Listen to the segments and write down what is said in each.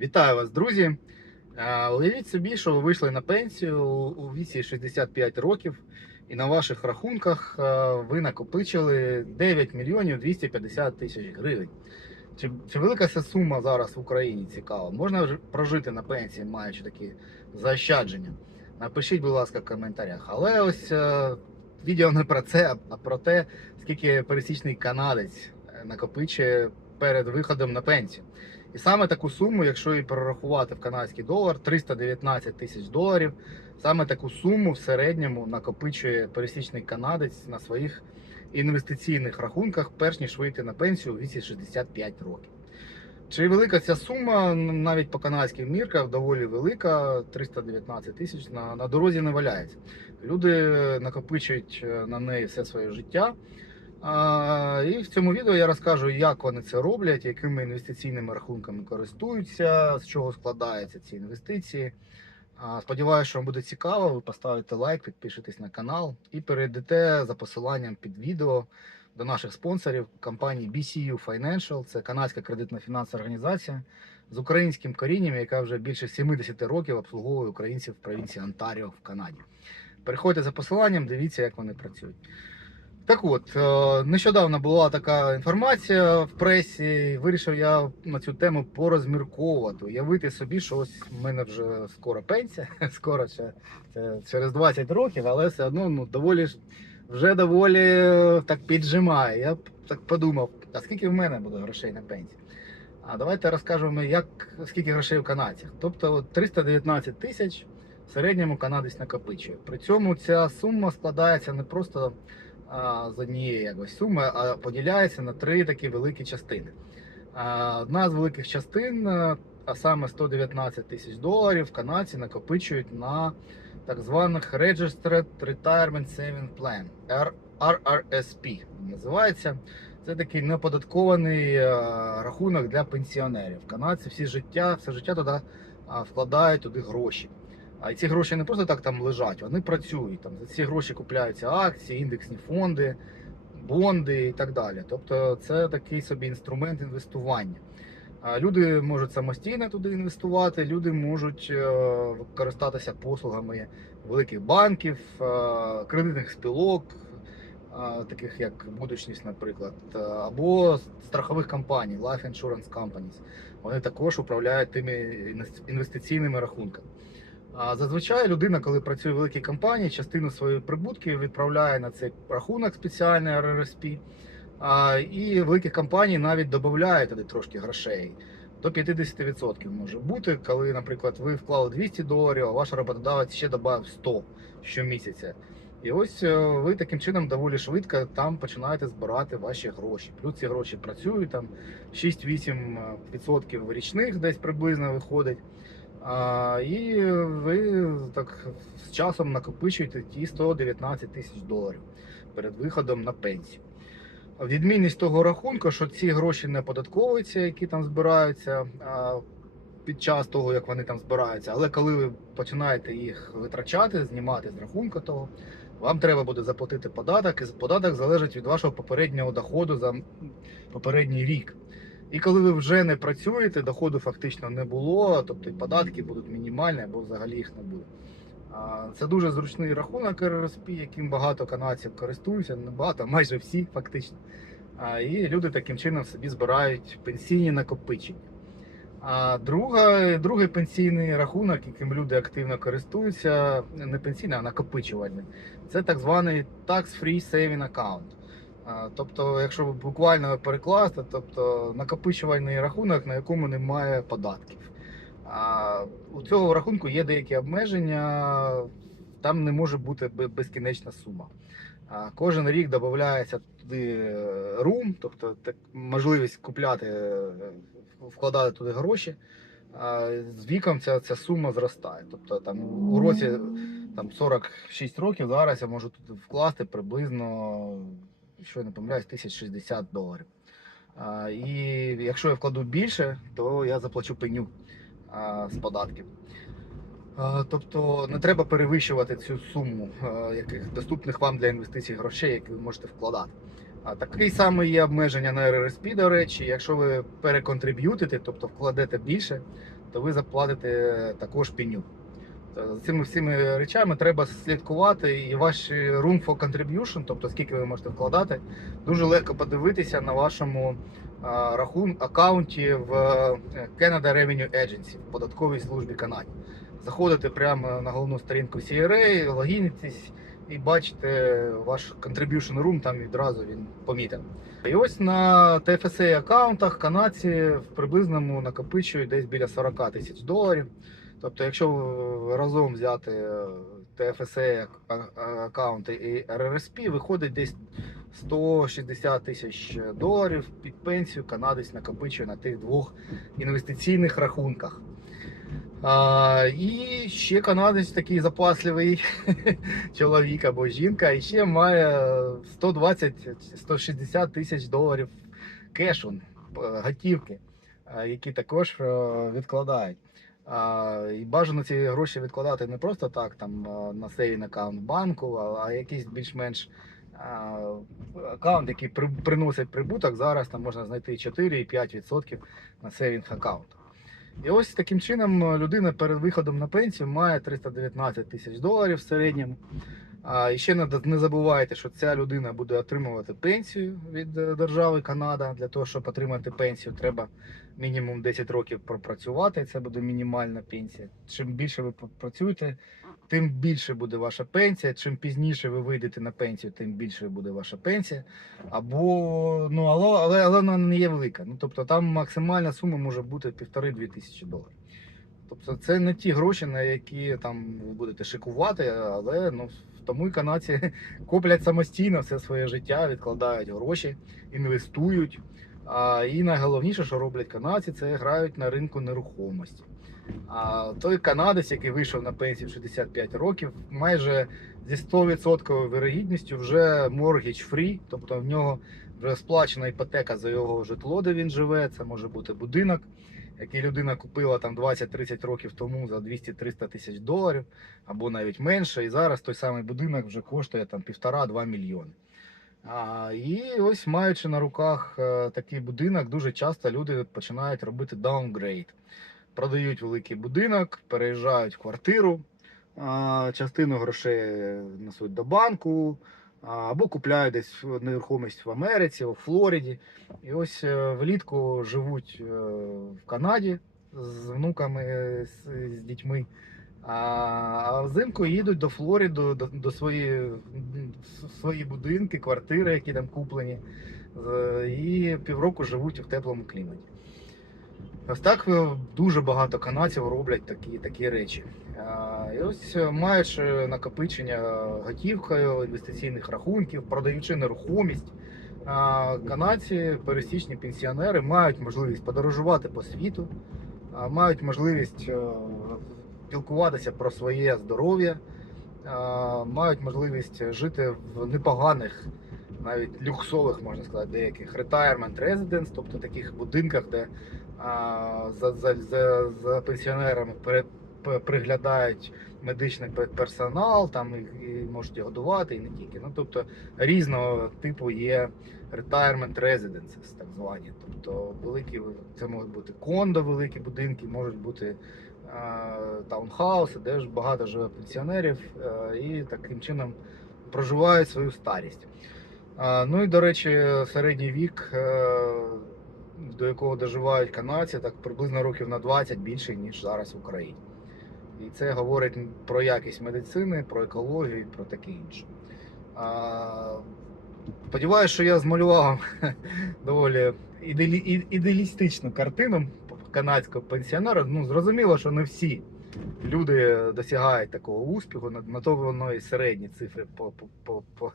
Вітаю вас, друзі! Е, Уявіть собі, що ви вийшли на пенсію у віці 65 років, і на ваших рахунках е, ви накопичили 9 мільйонів 250 тисяч гривень. Чи, чи велика ця сума зараз в Україні цікаво? Можна прожити на пенсії, маючи такі заощадження? Напишіть, будь ласка, в коментарях. Але ось е, відео не про це, а про те, скільки пересічний канадець накопичує перед виходом на пенсію. І саме таку суму, якщо її перерахувати в канадський долар, 319 тисяч доларів. Саме таку суму в середньому накопичує пересічний канадець на своїх інвестиційних рахунках, перш ніж вийти на пенсію у віці 65 років. Чи велика ця сума навіть по канадським міркам доволі велика, 319 тисяч на, на дорозі не валяється. Люди накопичують е, на неї все своє життя. І в цьому відео я розкажу, як вони це роблять, якими інвестиційними рахунками користуються, з чого складаються ці інвестиції. А, Сподіваюся, що вам буде цікаво. Ви поставите лайк, підпишетесь на канал і перейдете за посиланням під відео до наших спонсорів компанії BCU Financial. Це канадська кредитна фінансова організація з українським корінням, яка вже більше 70 років обслуговує українців в провінції Онтаріо в Канаді. Переходьте за посиланням, дивіться, як вони працюють. Так от, е, нещодавно була така інформація в пресі. Вирішив я на цю тему порозмірковувати, уявити собі, що ось в мене вже скоро пенсія, скоро ще це через 20 років, але все одно ну, доволі вже доволі е, так піджимає. Я так подумав, а скільки в мене буде грошей на пенсію? А давайте розкажемо, як скільки грошей в канадцях. Тобто от 319 тисяч в середньому канадець накопичує. При цьому ця сума складається не просто а, з однієї якось суми, а поділяється на три такі великі частини. А, Одна з великих частин, е, а саме 119 тисяч доларів, канадці накопичують на так званих Registered Retirement Saving Plan RRSP називається. Це такий неподаткований е, рахунок для пенсіонерів. Канадці всі життя, все життя туди вкладають туди гроші. А ці гроші не просто так там лежать, вони працюють. Там за ці гроші купляються акції, індексні фонди, бонди і так далі. Тобто це такий собі інструмент інвестування. Люди можуть самостійно туди інвестувати, люди можуть е, користатися послугами великих банків, е, кредитних спілок, е, таких як будучність, наприклад, або страхових компаній, Life Insurance Companies. Вони також управляють тими інвестиційними рахунками. А зазвичай людина, коли працює в великій компанії, частину своїх прибутків відправляє на цей рахунок спеціальний. А, і великі компанії навіть додають туди трошки грошей. До 50% може бути, коли, наприклад, ви вклали 200 доларів, а ваш роботодавець ще додав 100 щомісяця. І ось е, ви таким чином доволі швидко там починаєте збирати ваші гроші. Плюс ці гроші працюють там 6-8% річних десь приблизно виходить. А, і ви так з часом накопичуєте ті 119 тисяч доларів перед виходом на пенсію. Відмінність того рахунку, що ці гроші не податковуються, які там збираються а, під час того, як вони там збираються. Але коли ви починаєте їх витрачати, знімати з рахунку того, вам треба буде заплатити податок, і податок залежить від вашого попереднього доходу за попередній рік. І коли ви вже не працюєте, доходу фактично не було, тобто і податки будуть мінімальні або взагалі їх не буде. Це дуже зручний рахунок РРСП, яким багато канадців користуються, не багато, майже всі фактично. І люди таким чином собі збирають пенсійні накопичення. А друга, другий пенсійний рахунок, яким люди активно користуються, не пенсійний, а накопичувальний, це так званий Tax-Free Saving Account. Тобто, якщо буквально перекласти, тобто накопичувальний рахунок, на якому немає податків. А у цього рахунку є деякі обмеження, там не може бути безкінечна сума. А кожен рік додається туди рум, тобто так, можливість купляти, е, вкладати туди гроші. А з віком ця, ця сума зростає. Тобто там у році там 46 років зараз я можу тут вкласти приблизно, якщо я не помиляюсь, 1060 доларів. А, і якщо я вкладу більше, то я заплачу пеню а, з податків. А, Тобто не треба перевищувати цю суму а, яких доступних вам для інвестицій грошей, які ви можете вкладати. А такий самий є обмеження на RRSP, до речі. Якщо ви переконтриб'ютите, тобто вкладете більше, то ви заплатите також пеню. За цими всіми речами треба слідкувати, і ваш room for contribution, тобто скільки ви можете вкладати, дуже легко подивитися на вашому а, рахун аккаунті в е, Canada Revenue Agency в податковій службі Канаді. Заходите прямо на головну сторінку CRA, логінитесь і бачите ваш contribution room, там відразу він помітен. І ось на TFSA аккаунтах канадці в приблизному накопичують десь біля 40 тисяч доларів. Тобто, якщо разом взяти е, TFSA аккаунти і RRSP, виходить десь 160 тисяч доларів під пенсію канадець накопичує на тих двох інвестиційних рахунках. А, і ще канадець такий запасливий чоловік або жінка, і ще має 120-160 тисяч доларів кешу, готівки, які також е, відкладають. І бажано ці гроші відкладати не просто так, там на сейвінг аккаунт банку, а, якийсь більш-менш аккаунт, який при, приносить прибуток. Зараз там можна знайти 4-5% на сейвінг аккаунт. І ось таким чином людина перед виходом на пенсію має 319 тисяч доларів в середньому. А ще не, забувайте, що ця людина буде отримувати пенсію від е, держави Канада. Для того, щоб отримати пенсію, треба мінімум 10 років пропрацювати. Це буде мінімальна пенсія. Чим більше ви працюєте, тим більше буде ваша пенсія. Чим пізніше ви вийдете на пенсію, тим більше буде ваша пенсія. Або ну але, але, але вона не є велика. Ну тобто там максимальна сума може бути півтори-дві тисячі доларів. Тобто це не ті гроші, на які там ви будете шикувати, але ну тому і канадці коплять самостійно все своє життя, відкладають гроші, інвестують. А, і найголовніше, що роблять канадці, це грають на ринку нерухомості. А той канадець, який вийшов на пенсію в 65 років, майже зі 100% вирогідністю вже mortgage free, тобто в нього вже сплачена іпотека за його житло, де він живе. Це може бути будинок, який людина купила там 20-30 років тому за 200-300 тисяч доларів, або навіть менше. І зараз той самий будинок вже коштує там 1,5-2 мільйони. А, і ось маючи на руках е, такий будинок, дуже часто люди починають робити даунгрейд. Продають великий будинок, переїжджають в квартиру, а, частину грошей несуть до банку, або купляють десь нерухомість в Америці, у Флориді. І ось е, влітку живуть е, в Канаді з внуками, з, з дітьми. А взимку їдуть до Флориду, до, до свої, свої будинки, квартири, які там куплені, і півроку живуть в теплому кліматі. Ось так е, дуже багато канадців роблять такі, такі речі. І ось е, маючи накопичення готівкою, інвестиційних рахунків, продаючи нерухомість, канадці, пересічні пенсіонери мають можливість подорожувати по світу, мають можливість е, спілкуватися про своє здоров'я, мають можливість жити в непоганих, навіть люксових, можна сказати, деяких retirement residence, тобто таких будинках, де за, за, за, за пенсіонерами приглядають медичний персонал, там і, і можуть годувати, і не тільки. Ну, тобто різного типу є retirement residences, так звані. Тобто великі, це можуть бути кондо, великі будинки, можуть бути а, таунхауси, де ж багато живе пенсіонерів а, і таким чином проживають свою старість. А, Ну і до речі, середній вік, е, до якого доживають канадці, так приблизно років на 20 більше, ніж зараз в Україні. І це говорить про якість медицини, про екологію і про таке інше. Сподіваюся, що я змалював доволі ідеалістичну картину канадського пенсіонера. Ну, зрозуміло, що не всі люди досягають такого успіху, на то воно і середні цифри по, по, по, по,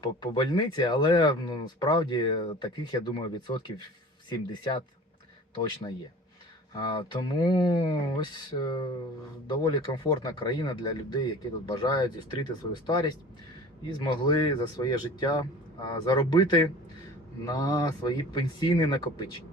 по, по больниці, але ну, справді таких, я думаю, відсотків 70 точно є. Тому ось е, доволі комфортна країна для людей, які тут бажають зустріти свою старість і змогли за своє життя заробити на свої пенсійні накопичення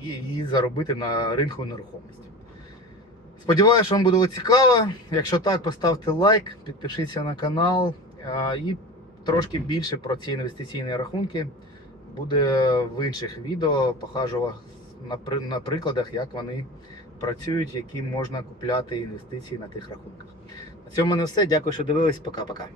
і, і заробити на ринку нерухомості. Сподіваюся, вам було цікаво. Якщо так, поставте лайк, підпишіться на канал і трошки більше про ці інвестиційні рахунки буде в інших відео. Покажу на, на прикладах, як вони працюють, які можна купляти інвестиції на тих рахунках. На цьому мене все. Дякую, що дивились. Пока-пока.